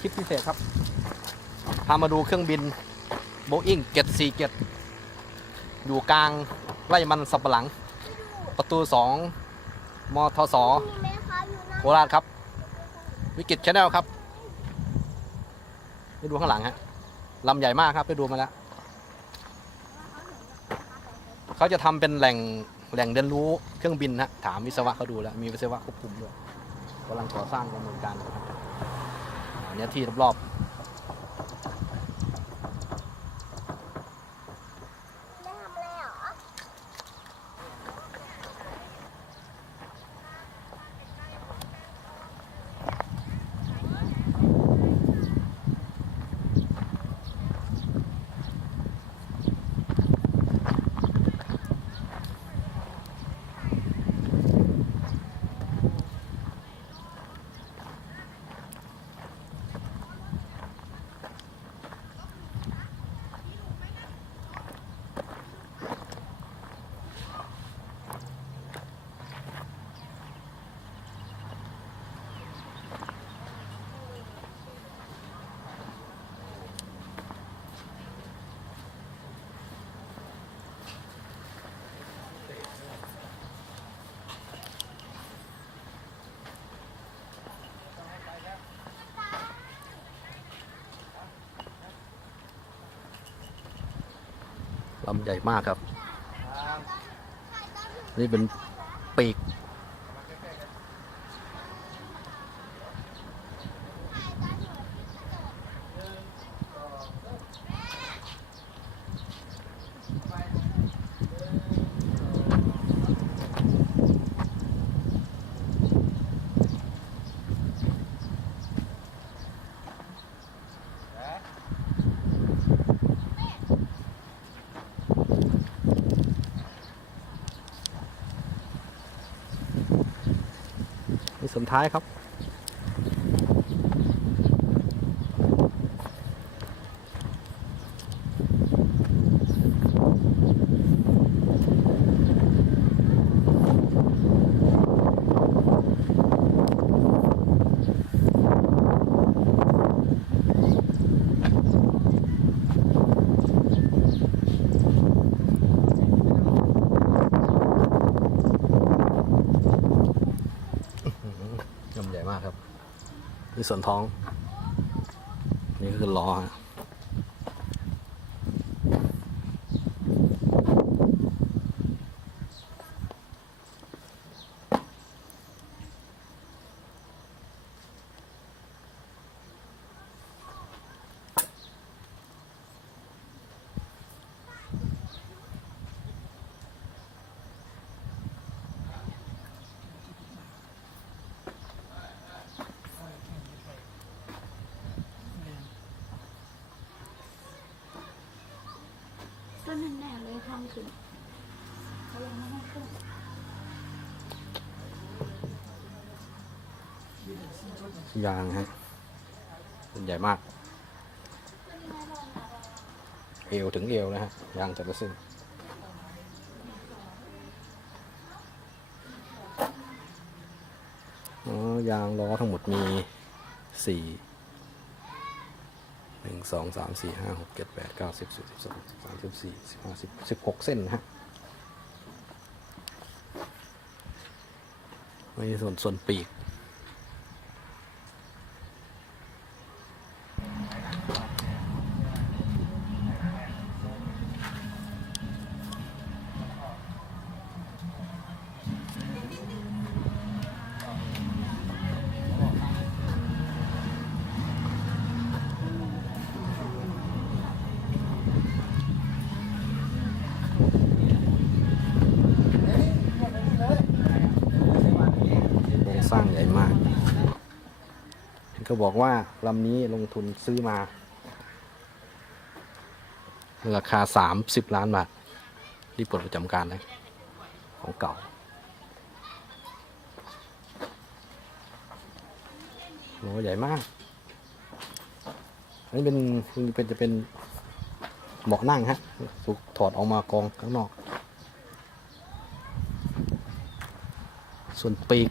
คลิปพิเศษครับ พามาดูเครื่องบินโบอิงเกต4เกตอยู่กลางไร่มันสับปะหลัง ประตู2มทสมีไหมคะอยู่นะโคราชครับ วิกฤตชาแนลครับ ไปดูข้างหลังฮะลำใหญ่มากครับไปดูมาแล้ว เขาจะทำเป็นแหล่งแหล่งเรียนรู้เครื่องบินนะถามวิศวะเขาดูแล้ว มีวิศวะควบคุมด้วยกำลังก่อสร้างดำเนินการ เนี่ยที่รอบ ลำใหญ่มากครับ นี่เป็นปีก ส่วนท้ายครับ ลำใหญ่มาก ครับ นี่ส่วนท้อง นี่ก็คือล้อ ยทำขึ้นเขายังไม่ให้ขึ้นยางฮะเป็นใหญ่มาก เอวถึงเอวนะฮะ ยางแต่ละเส้นอ๋อยางล้อทั้งหมดมีสี่ นึ่งสองสามสี่ห้าหกเจ็ดแปดเก้าสิบสิบสิบสองสามสิบสี่สิบห้าสิบสิบหกเส้นนะฮะไม่ส่วนส่วนปีก เห็นเขาบอกว่าลำนี้ลงทุนซื้อมา ราคา 30 ล้านบาทที่ปลดประจำการนะ ของเก่า โหใหญ่มาก อันนี้เป็นเป็นจะเป็นเบาะนั่งฮะถูกถอดออกมากองข้างนอก ส่วนปีก